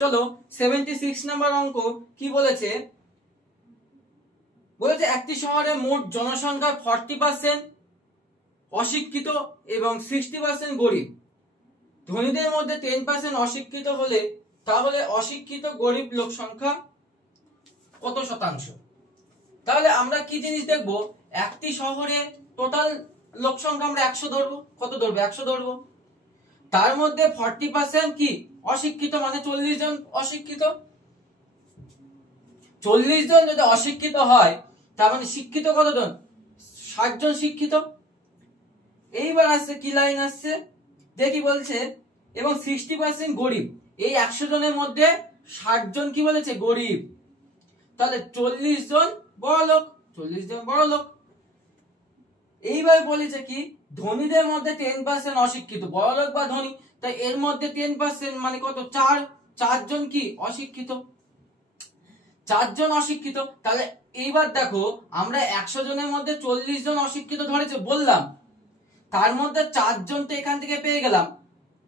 চলো 76 নাম্বার অঙ্ক কি বলেছে, বলেছে একটি শহরে মোট জনসংখ্যার 40% অশিক্ষিত এবং 60% গরিব। ধনীদের মধ্যে 10% অশিক্ষিত হলে তাহলে অশিক্ষিত গরিব লোক সংখ্যা কত শতাংশ? তাহলে আমরা কি জিনিস দেখবো, একটি শহরে টোটাল লোক সংখ্যা আমরা 100 ধরবো। কত ধরবো? 100 ধরবো। তার মধ্যে 40% কি অশিক্ষিত, মানে 40 জন অশিক্ষিত। 40 জন যদি অশিক্ষিত হয় তার মানে শিক্ষিত কতজন? 60 জন শিক্ষিত। এইবার আসছে কি লাইন আসছে দেখি, বলছে এবং 60% গরিব। এই 100 জনের মধ্যে 60 জন কি বলেছে? গরিব। তাহলে 40 জন বড় লোক, 40 জন বড় লোক। এইবার বলেছে কি ধনীদের মধ্যে 10% অশিক্ষিত, বড় লোক বা ধনী, তাই এর মধ্যে 10% মানে কত? 4 জন কি অশিক্ষিত, 4 জন অশিক্ষিত। তাহলে এইবার দেখো আমরা 100 জনের মধ্যে 40 জন অশিক্ষিত ধরেছে বললাম, তার মধ্যে 4 জন তো এখান থেকে পেয়ে গেলাম,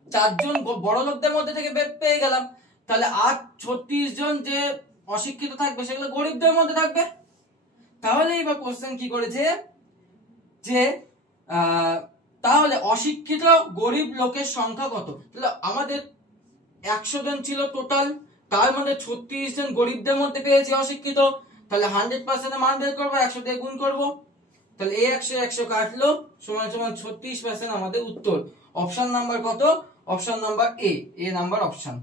4 জন বড় লোকদের মধ্যে থেকে পেয়ে গেলাম। তাহলে আর 36 জন যে অশিক্ষিত থাকবে সেগুলো গরিবদের মধ্যে থাকবে। তাহলে এইবার কোশ্চেন কি করেছে যে তাহলে অশিক্ষিত গরিব লোকের সংখ্যা কত? তাহলে আমাদের 100 জন ছিল টোটাল, তার মধ্যে 36 জন গরিবদের মধ্যে পেয়েছি অশিক্ষিত। তাহলে 100% মান বের করবো, 100 দিয়ে গুণ করবো। তাহলে এই 100 কাটলো সমান সমান 36% আমাদের উত্তর। অপশন নাম্বার কত? Option number A number option.